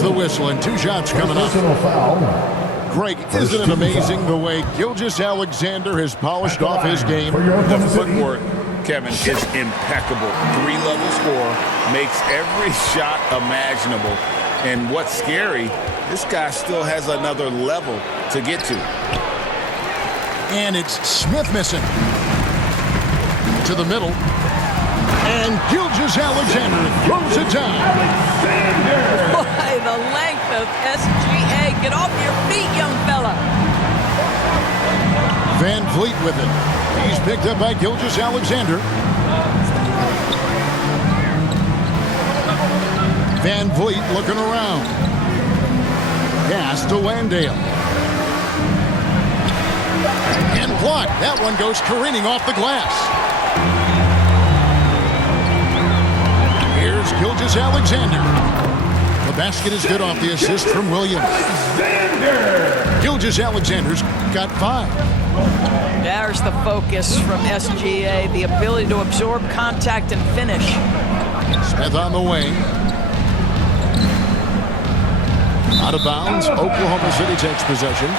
The whistle and 2 shots coming up. Personal foul. Greg, isn't it amazing the way Gilgeous-Alexander has polished off his game? The footwork, Kevin, is impeccable. 3-level score, makes every shot imaginable. And what's scary, this guy still has another level to get to. And it's Smith missing. To the middle. And Gilgeous-Alexander throws it down. Boy, the length of SGA. Get off your feet, young fella. Van Vliet with it. He's picked up by Gilgeous-Alexander. Van Vliet looking around. Pass to Landale. And blocked. That one goes careening off the glass. Here's Gilgeous-Alexander. The basket is good off the assist from Williams. Gilgeous-Alexander's got 5. There's the focus from SGA, the ability to absorb contact and finish. Smith on the wing. Out of bounds. Oklahoma City takes possession.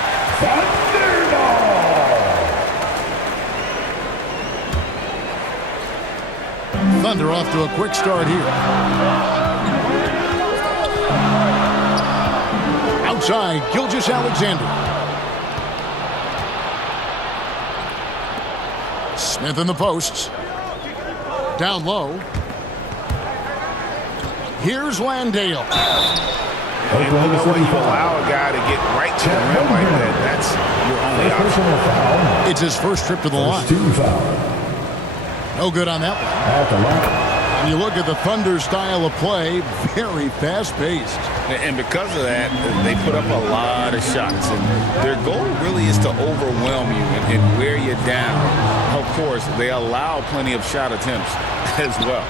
Thunder off to a quick start here. Outside, Gilgeous-Alexander. Smith in the posts. Down low. Here's Landale. And you know when you allow a guy to get right to the rim like that, that's your only option. It's his first trip to the line. No good on that one. And you look at the Thunder style of play, very fast-paced. And because of that, they put up a lot of shots. And their goal really is to overwhelm you and wear you down. Of course, they allow plenty of shot attempts as well.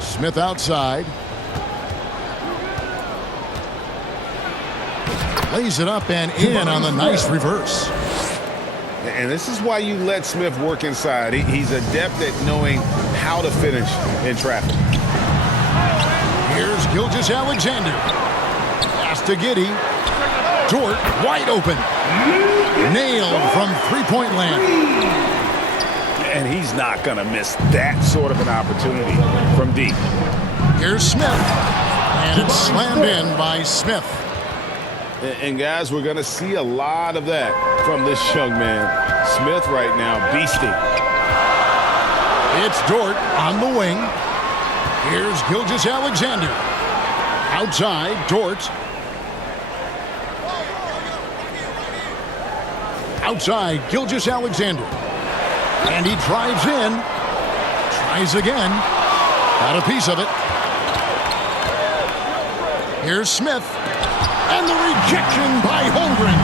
Smith outside. Lays it up and in on the nice reverse. And this is why you let Smith work inside. He's adept at knowing how to finish in traffic. Here's Gilgeous-Alexander. Pass to Giddey. Dort wide open. Nailed from three-point land. And he's not going to miss that sort of an opportunity from deep. Here's Smith. And it's slammed in by Smith. And guys, we're going to see a lot of that from this young man. Smith right now, beasting. It's Dort on the wing. Here's Gilgeous-Alexander. Outside, Dort. Outside, Gilgeous-Alexander. And he drives in. Tries again. Got a piece of it. Here's Smith. And the rejection by Holmgren.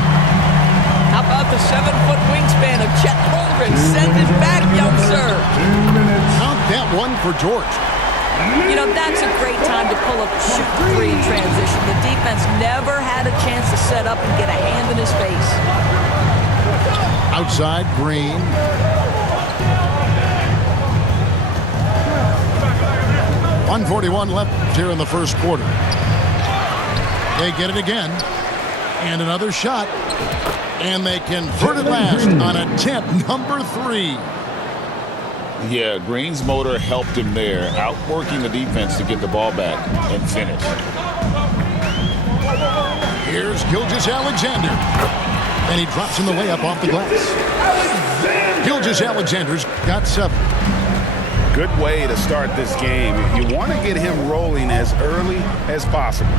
How about the 7-foot wingspan of Chet Holmgren? Send it back, young sir. Count that one for Dort. You know, that's a great time to pull up shoot three in transition. The defense never had a chance to set up and get a hand in his face. Outside, Green. .141 left here in the first quarter. They get it again. And another shot. And they convert it last on attempt number 3. Yeah, Green's motor helped him there, outworking the defense to get the ball back and finish. Here's Gilgeous-Alexander. And he drops in the layup off the glass. Gilgeous-Alexander's got 7. Good way to start this game. You want to get him rolling as early as possible.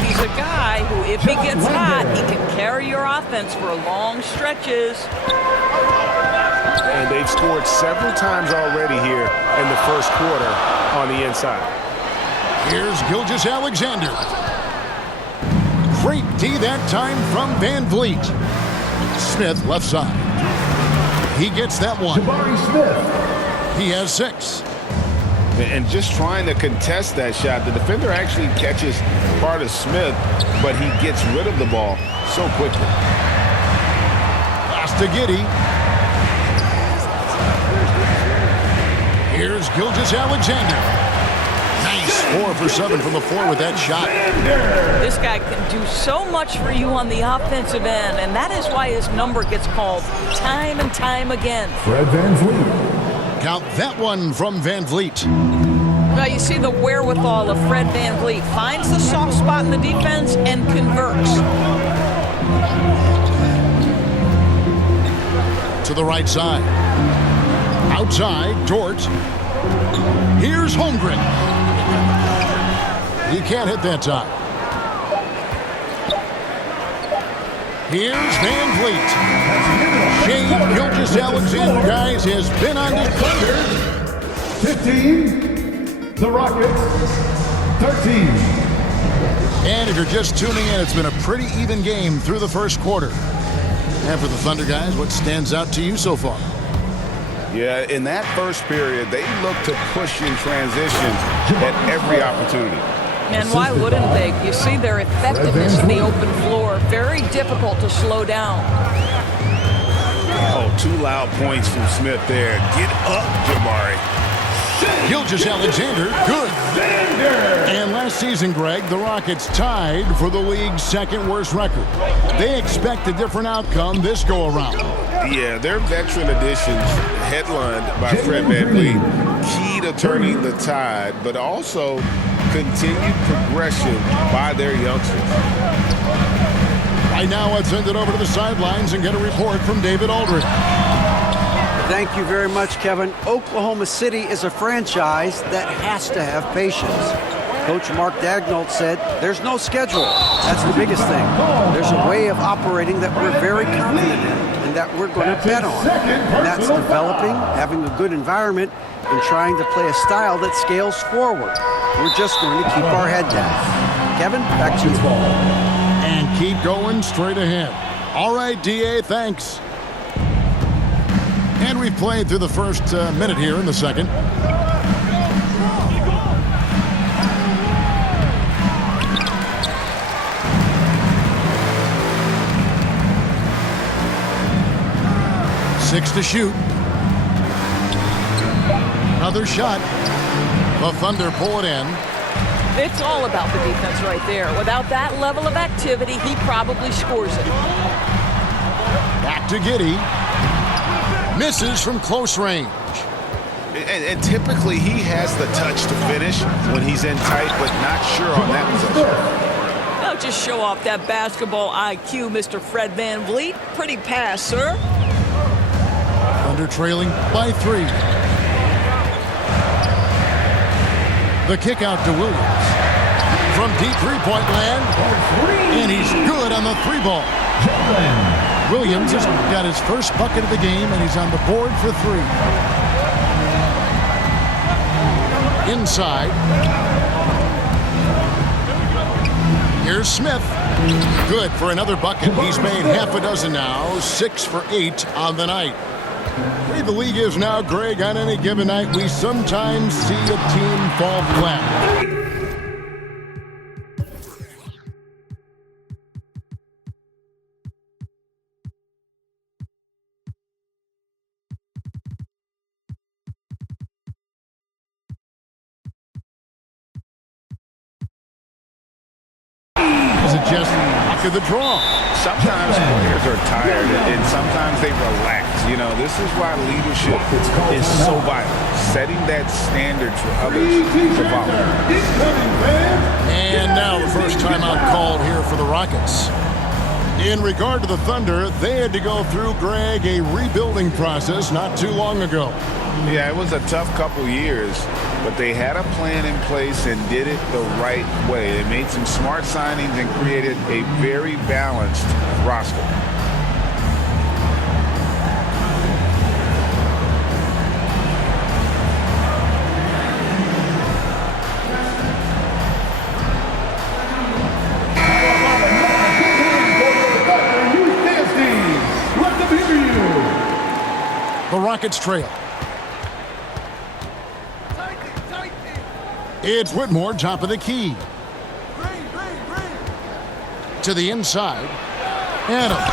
He's a guy who, if he gets hot, he can carry your offense for long stretches. And they've scored several times already here in the first quarter on the inside. Here's Gilgeous-Alexander. Great D that time from Van Vliet. Smith left side. He gets that one. Jabari Smith. He has 6. And just trying to contest that shot, the defender actually catches part of Smith, but he gets rid of the ball so quickly. Pass to Giddey. Here's Gilgeous-Alexander. Nice 4 for 7 from the floor with that shot. This guy can do so much for you on the offensive end, and that is why his number gets called time and time again. Fred VanVleet. Count that one from Van Vliet. Now you see the wherewithal of Fred VanVleet. Finds the soft spot in the defense and converts. To the right side. Outside, Dort. Here's Holmgren. He can't hit that time. Here's Van Vliet. Shai Gilgeous-Alexander, guys, has been on this. 15. The Rockets. 13. And if you're just tuning in, it's been a pretty even game through the first quarter. And for the Thunder guys, what stands out to you so far? Yeah, in that first period, they looked to push in transition at every opportunity. And why wouldn't they? You see their effectiveness in the open floor. Very difficult to slow down. Oh, 2 loud points from Smith there. Get up, Jabari. Gilgeous-Alexander, good. And last season, Greg, the Rockets tied for the league's second worst record. They expect a different outcome this go-around. Yeah, their veteran additions, headlined by Fred VanVleet, key to turning the tide, but also continued progression by their youngsters. Right now, let's send it over to the sidelines and get a report from David Aldridge. Thank you very much, Kevin. Oklahoma City is a franchise that has to have patience. Coach Mark Daigneault said there's no schedule. That's the biggest thing. There's a way of operating that we're very confident in and that we're going to bet on. And that's developing, having a good environment, and trying to play a style that scales forward. We're just going to keep our head down. Kevin, back to you. And keep going straight ahead. All right, D.A., thanks. And we've played through the first minute here in the second. Six to shoot. Another shot. The Thunder pull it in. It's all about the defense right there. Without that level of activity, he probably scores it. Back to Giddey. Misses from close range. And typically he has the touch to finish when he's in tight, but not sure on that possession. Don't just show off that basketball IQ, Mr. Fred VanVleet. Pretty pass, sir. Thunder trailing by 3. The kick out to Williams. From deep three-point land. And he's good on the 3-ball. Williams has got his first bucket of the game, and he's on the board for 3. Inside. Here's Smith. Good for another bucket. He's made half a dozen now. 6 for 8 on the night. The way the league is now, Greg, on any given night, we sometimes see a team fall flat. Is it just luck of the draw? Sometimes players are tired and sometimes they relax. You know, this is why leadership is so vital. Setting that standard for others to follow. And now the first timeout called here for the Rockets. In regard to the Thunder, they had to go through, Greg, a rebuilding process not too long ago. Yeah, it was a tough couple years, but they had a plan in place and did it the right way. They made some smart signings and created a very balanced roster. The Rockets trail. It's Whitmore, top of the key. To the inside. Adams.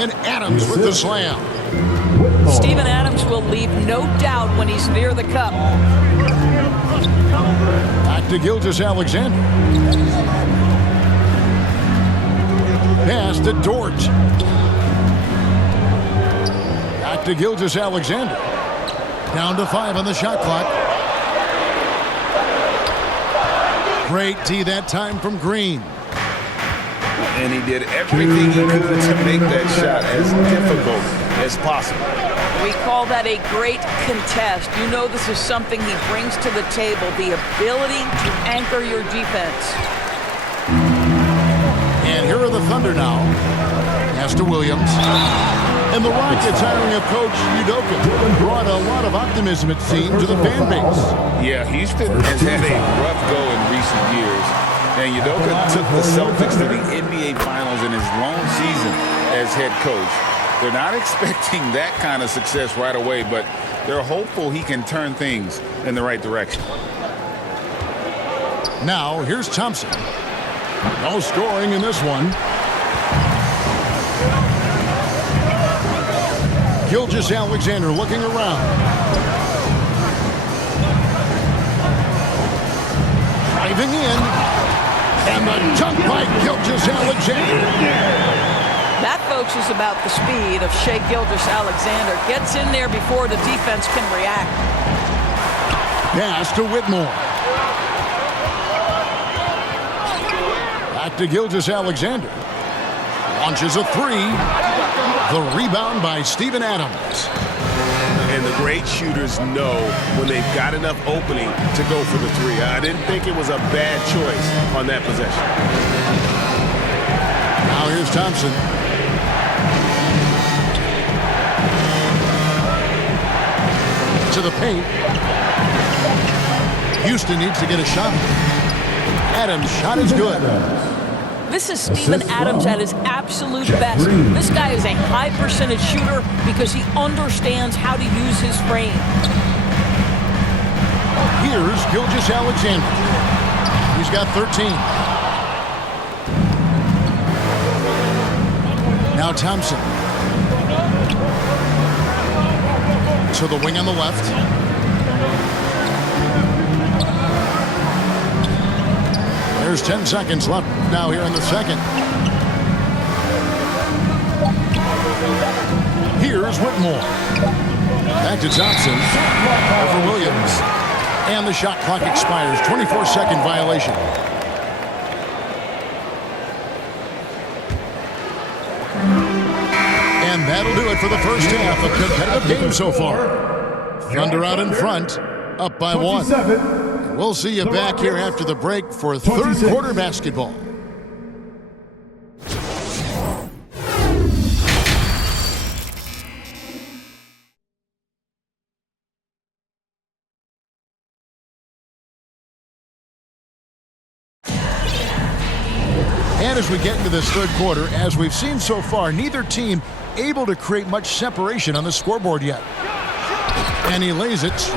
And Adams with the slam. Steven Adams will leave no doubt when he's near the cup. Back to Gilgeous-Alexander. Pass to Dort. Back to Gilgeous-Alexander. Down to 5 on the shot clock. Great tee that time from Green. And he did everything he could to make that shot as difficult as possible. We call that a great contest. You know this is something he brings to the table, the ability to anchor your defense. And here are the Thunder now. Pass to Williams. And the Rockets hiring of Coach Udoka brought a lot of optimism, it seemed, to the fan base. Yeah, Houston has had a rough go in recent years. And Udoka took the Celtics to the NBA Finals in his lone season as head coach. They're not expecting that kind of success right away, but they're hopeful he can turn things in the right direction. Now, here's Thompson. No scoring in this one. Gilgeous-Alexander looking around. Driving in. And the dunk by Gilgeous-Alexander. That, folks, is about the speed of Shai Gilgeous-Alexander. Gets in there before the defense can react. Pass to Whitmore. Back to Gilgeous-Alexander. Launches a three. The rebound by Steven Adams. And the great shooters know when they've got enough opening to go for the three. I didn't think it was a bad choice on that possession. Now here's Thompson. To the paint. Houston needs to get a shot. Adams' shot is good. This is Steven Adams at his absolute best. This guy is a high percentage shooter because he understands how to use his frame. Here's Gilgeous-Alexander. He's got 13. Now Thompson. To the wing on the left. There's 10 seconds left now here in the second. Here's Whitmore. Back to Thompson. Over Williams. And the shot clock expires. 24-second violation. And that'll do it for the first half. A competitive game so far. Thunder out in front. Up by 1. We'll see you back here after the break for third quarter basketball. And as we get into this third quarter, as we've seen so far, neither team able to create much separation on the scoreboard yet. And he lays it.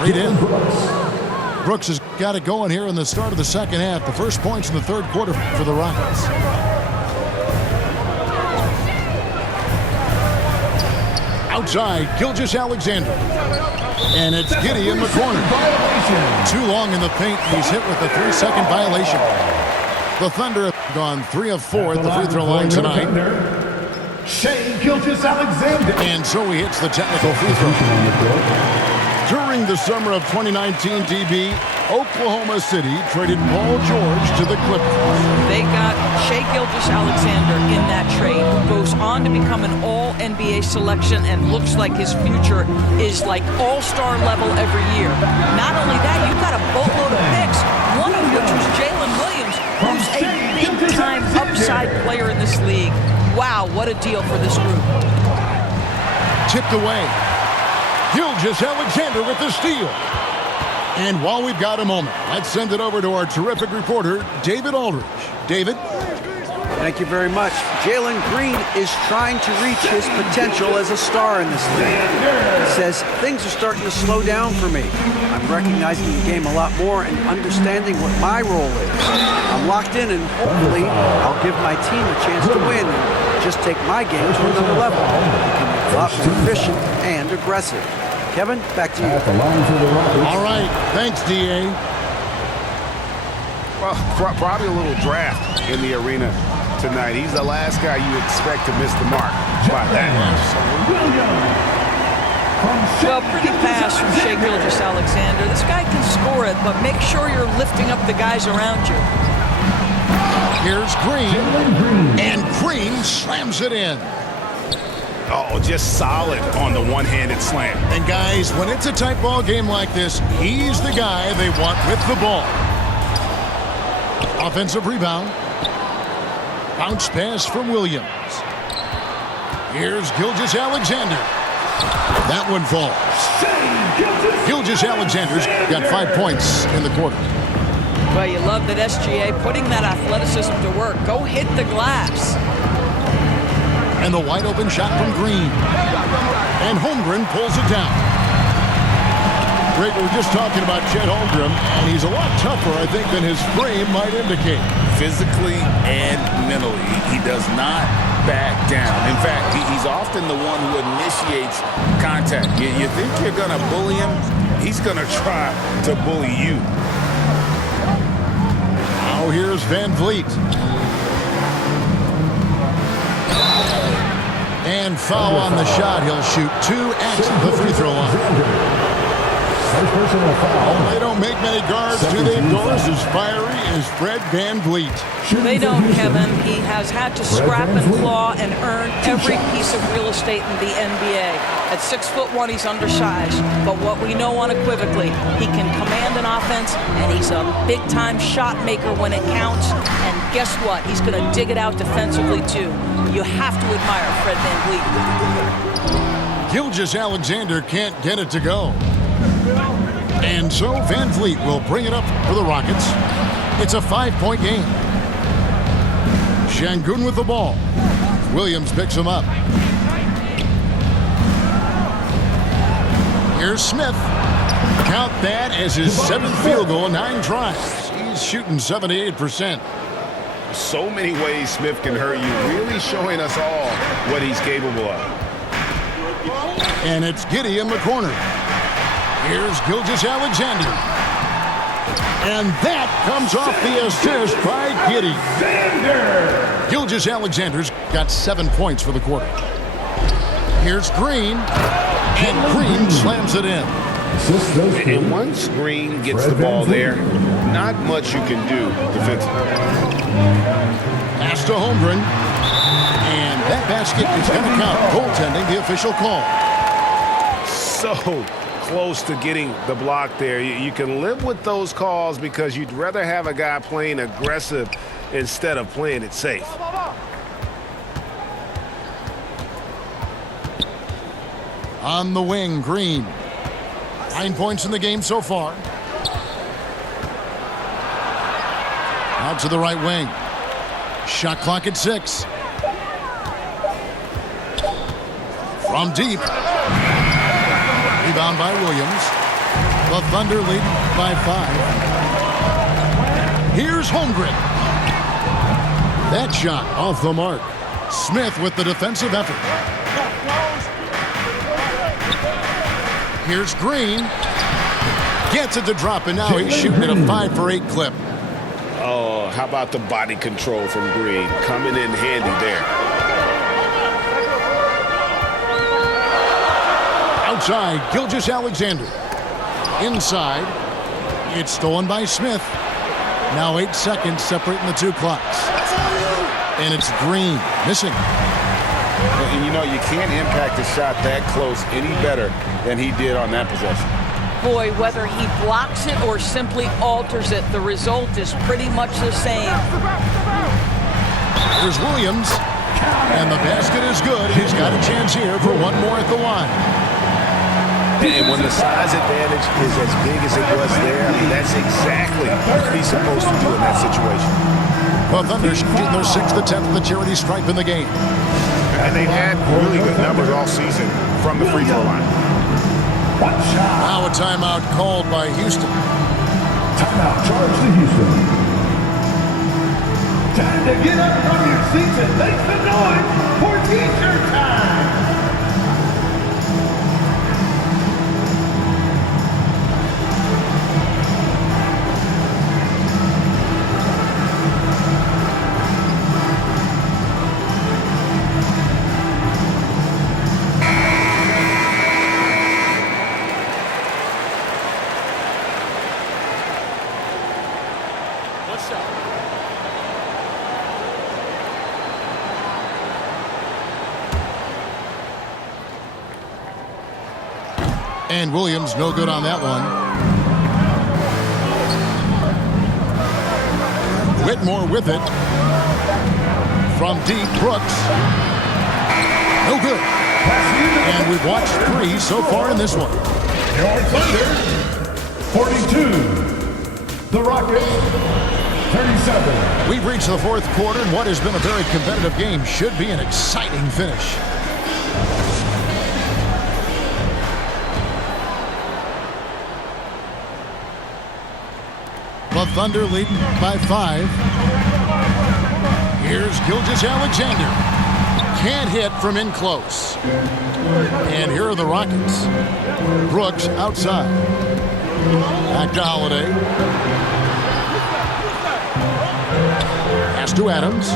Right in. Brooks has got it going here in the start of the second half. The first points in the third quarter for the Rockets. Outside, Gilgeous-Alexander. And it's Giddey in the corner. Too long in the paint. He's hit with a 3-second violation. The Thunder have gone 3 of 4 at the free throw line tonight. Shai Gilgeous-Alexander. And so he hits the technical free throw. During the summer of 2019, DB, Oklahoma City traded Paul George to the Clippers. They got Shai Gilgeous-Alexander in that trade, who goes on to become an all-NBA selection and looks like his future is like all-star level every year. Not only that, you've got a boatload of picks, one of which was Jalen Williams, who's a big-time upside player in this league. Wow, what a deal for this group. Tipped away. Gilgeous-Alexander with the steal. And while we've got a moment, let's send it over to our terrific reporter, David Aldridge. David? Thank you very much. Jalen Green is trying to reach his potential as a star in this league. He says, things are starting to slow down for me. I'm recognizing the game a lot more and understanding what my role is. I'm locked in, and hopefully I'll give my team a chance to win and just take my game to another level. I can be a lot more efficient and aggressive. Kevin, back to you. All right. Thanks, D.A. Well, probably a little draft in the arena tonight. He's the last guy you expect to miss the mark by that. Well, pretty pass from Shai Gilgeous-Alexander. This guy can score it, but make sure you're lifting up the guys around you. Here's Green, and Green slams it in. Oh, just solid on the one-handed slam. And guys, when it's a tight ball game like this, he's the guy they want with the ball. Offensive rebound. Bounce pass from Williams. Here's Gilgeous-Alexander. That one falls. Gilgeous-Alexander's got 5 points in the quarter. Well, you love that SGA putting that athleticism to work. Go hit the glass. And the wide open shot from Green. And Holmgren pulls it down. Greg, we were just talking about Chet Holmgren, and he's a lot tougher, I think, than his frame might indicate. Physically and mentally, he does not back down. In fact, he's often the one who initiates contact. You think you're going to bully him? He's going to try to bully you. Now here's Van Vliet. And foul on the shot. He'll shoot 2 at the free throw line. They don't make many guards, do they? Doris as fiery as Fred Van Vliet. They don't, Kevin. He has had to scrap and claw and earn every piece of real estate in the NBA. At 6'1", he's undersized. But what we know unequivocally, he can command an offense, and he's a big-time shot maker when it counts. And guess what? He's going to dig it out defensively, too. You have to admire Fred Van Vliet. Gilgeous-Alexander can't get it to go. And so Van Vliet will bring it up for the Rockets. It's a 5-point game. Şengün with the ball. Williams picks him up. Here's Smith. Count that as his 7th field goal, 9 tries. He's shooting 78%. So many ways Smith can hurt you, really showing us all what he's capable of. And it's Giddey in the corner. Here's Gilgeous-Alexander. And that comes off the assist by Giddey. Gilgeous-Alexander's got 7 points for the quarter. Here's Green. And Green slams it in. And once Green gets the ball there, not much you can do defensively. Pass to Holmgren. And that basket is going to count. Goaltending, the official call. So close to getting the block there. You can live with those calls because you'd rather have a guy playing aggressive instead of playing it safe. On the wing, Green. 9 points in the game so far. Out to the right wing. Shot clock at 6. From deep. Rebound by Williams. The Thunder lead by 5. Here's Holmgren. That shot off the mark. Smith with the defensive effort. Here's Green. Gets it to drop, and now he's shooting at a 5 for 8 clip. Oh, how about the body control from Green? Coming in handy there. Outside, Gilgeous-Alexander. Inside, it's stolen by Smith. Now 8 seconds separating the 2 clocks. And it's Green missing. And you know, you can't impact a shot that close any better than he did on that possession. Boy, whether he blocks it or simply alters it, the result is pretty much the same. Here's Williams. And the basket is good. He's got a chance here for one more at the line. And when the size advantage is as big as it was there, I mean, that's exactly what he's supposed to do in that situation. The Thunder shooting their 6th attempt at the charity stripe in the game. And they've had really good numbers all season from the free throw line. One shot. Now a timeout called by Houston. Timeout charge to Houston. Time to get up from your seats and make some noise for teacher time. And Williams no good on that one. Whitmore with it. From deep, Brooks. No good. And we've watched 3 so far in this one. Your Thunder, 42. The Rockets, 37. We've reached the 4th quarter, and what has been a very competitive game should be an exciting finish. The Thunder leading by 5. Here's Gilgeous-Alexander. Can't hit from in close. And here are the Rockets. Brooks outside. Back to Holiday. Pass to Adams.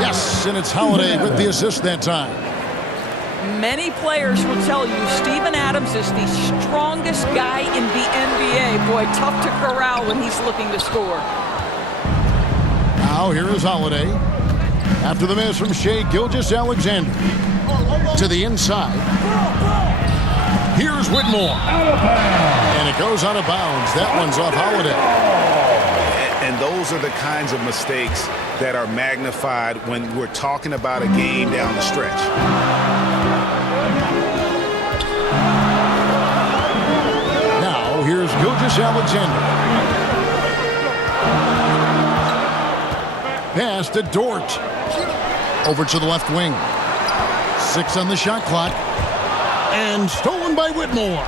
Yes, and it's Holiday with the assist that time. Many players will tell you Steven Adams is the strongest guy in the NBA. Boy, tough to corral when he's looking to score. Now here is Holiday. After the miss from Shai Gilgeous-Alexander. To the inside. Here's Whitmore. And it goes out of bounds. That one's off Holiday. And those are the kinds of mistakes that are magnified when we're talking about a game down the stretch. Now here's Gilgeous-Alexander. Pass to Dort. Over to the left wing. 6 on the shot clock. And stolen by Whitmore.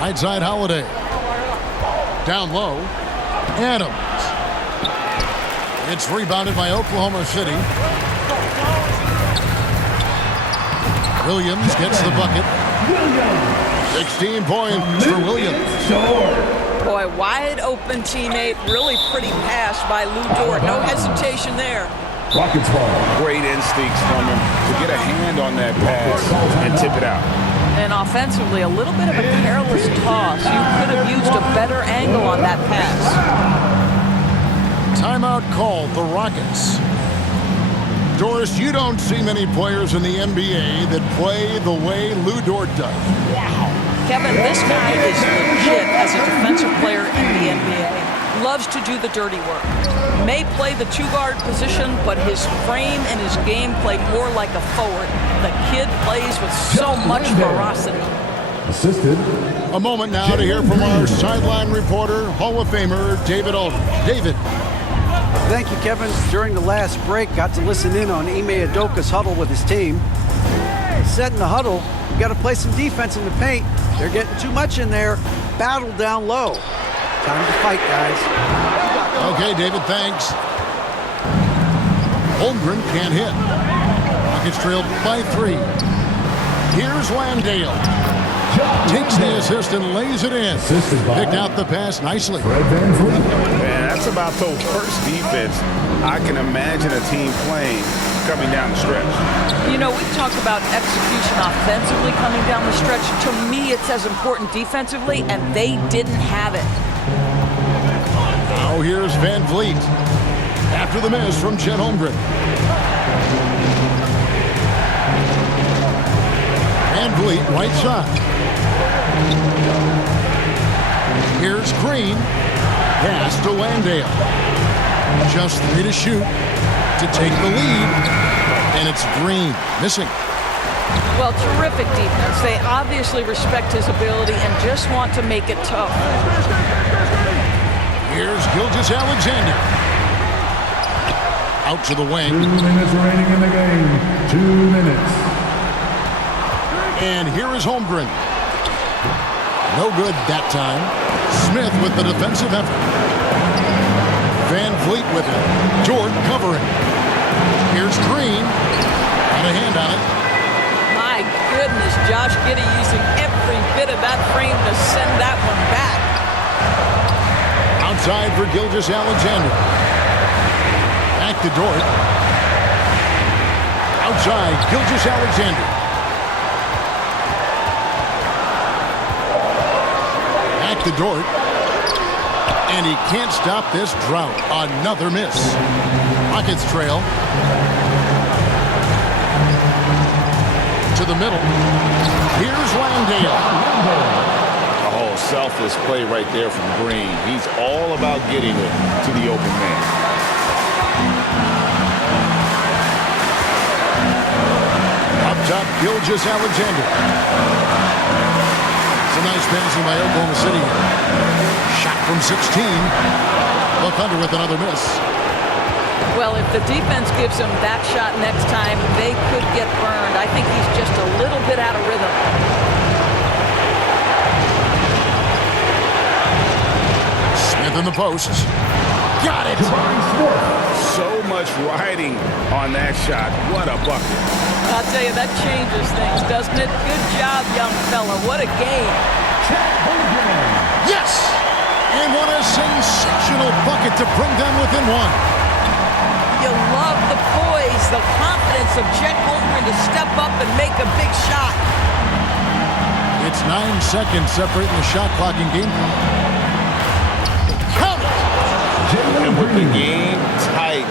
Right side Holiday. Down low. Adams. It's rebounded by Oklahoma City. Williams gets the bucket. 16 points for Williams. Boy, wide open teammate. Really pretty pass by Lou Dort. No hesitation there. Rockets ball. Great instincts from him to get a hand on that pass and tip it out. And offensively, a little bit of a careless toss. You could have used a better angle on that pass. Timeout called, the Rockets. Doris, you don't see many players in the NBA that play the way Lou Dort does. Wow. Kevin, this guy is legit as a defensive player in the NBA. Loves to do the dirty work. May play the 2-guard position, but his frame and his game play more like a forward. The kid plays with so much ferocity. Assisted. A moment now to hear from our sideline reporter, Hall of Famer David Aldridge. David. Thank you, Kevin. During the last break, got to listen in on Ime Udoka's huddle with his team. Said in the huddle, we got to play some defense in the paint. They're getting too much in there. Battle down low. Time to fight, guys. Okay, David, thanks. Holmgren can't hit. Rockets trailed by 3. Here's Landale. Takes the assist and lays it in. Picked out the pass nicely. Man, that's about the worst defense I can imagine a team playing coming down the stretch. You know, we talk about execution offensively coming down the stretch. To me, it's as important defensively, and they didn't have it. Now here's Van Vliet. After the miss from Chet Holmgren. Van Vliet, right side. Here's Green. Pass to Landale. Just 3 to shoot to take the lead. And it's Green missing. Well, terrific defense. They obviously respect his ability and just want to make it tough. Here's Gilgeous-Alexander. Out to the wing. 2 minutes remaining in the game. 2 minutes. And here is Holmgren. No good that time. Smith with the defensive effort. Van Vliet with it. Jordan covering. Here's Green. Got a hand on it. My goodness, Josh Giddey using every bit of that frame to send that one back. Outside for Gilgeous-Alexander. Back to Dort. Outside, Gilgeous-Alexander. Back to Dort. And he can't stop this drought. Another miss. Rockets trail. To the middle. Here's Landale. Oh, selfless play right there from Green. He's all about getting it to the open man. Up top, Gilgeous-Alexander. It's a nice passing by Oklahoma City. Shot from 16. Buck Hunter with another miss. Well, if the defense gives him that shot next time, they could get burned. I think he's just a little bit out of rhythm. Smith in the post. Got it. So much riding on that shot. What a bucket. I'll tell you, that changes things, doesn't it? Good job, young fella. What a game. Yes! And what a sensational bucket to bring them within one. You love the poise, the confidence of Chet Holmgren to step up and make a big shot. It's 9 seconds separating the shot clock and game clock. Count it! And with the game tight,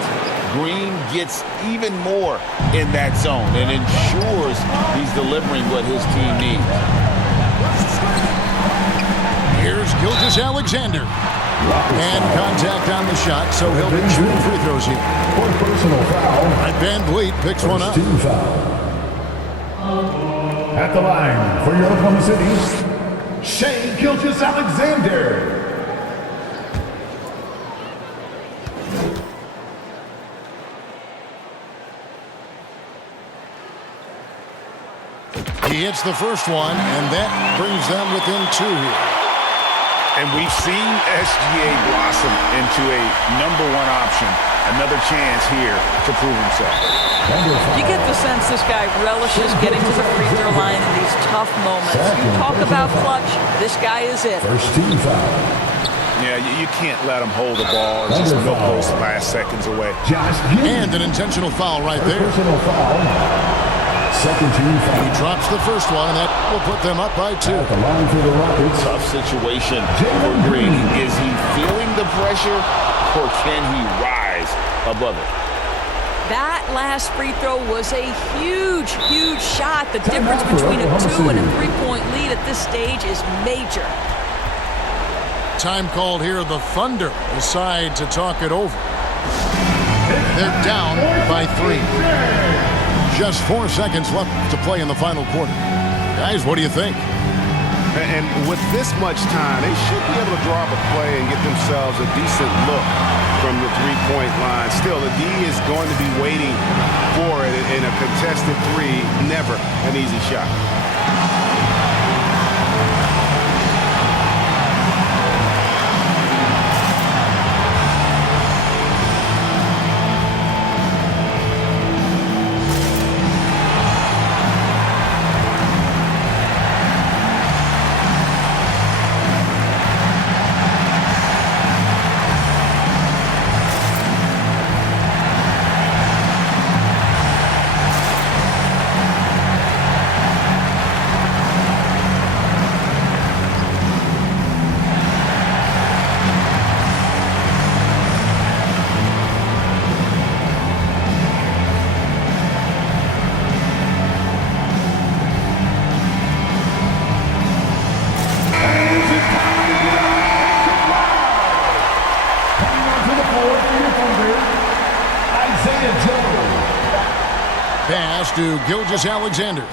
Green gets even more in that zone and ensures he's delivering what his team needs. Here's Gilgeous-Alexander. And contact on the shot, so he'll be shooting free throws here. For personal foul. And Van Vliet picks one up. Team foul. At the line for your Oklahoma City, Shai Gilgeous-Alexander. He hits the first one, and that brings them within 2 here. And we've seen SGA blossom into a #1 option. Another chance here to prove himself. You get the sense this guy relishes getting to the free throw line in these tough moments. You talk about clutch, this guy is it. First team foul. Yeah, you can't let him hold the ball and just milk those last seconds away. Josh Giddey. And an intentional foul right there. Personal foul. Second team foul. He drops the first one, and that will put them up by 2. At the line for the Rockets. Tough situation for Green. Is he feeling the pressure, or can he rise above it? That last free throw was a huge, huge shot. The difference between a 2 and a 3-point lead at this stage is major. Time called here. The Thunder decide to talk it over. They're down by 3. Just 4 seconds left to play in the final quarter. Guys, what do you think? And with this much time, they should be able to draw up a play and get themselves a decent look from the three-point line. Still, the D is going to be waiting for it in a contested 3. Never an easy shot. Pass to Gilgeous-Alexander.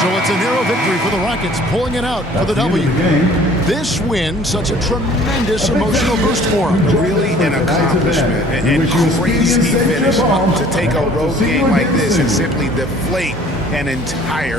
So it's a narrow victory for the Rockets, pulling it out for the W. This win, such a tremendous emotional boost for them. Really an accomplishment and crazy finish to take a road game like this and simply deflate an entire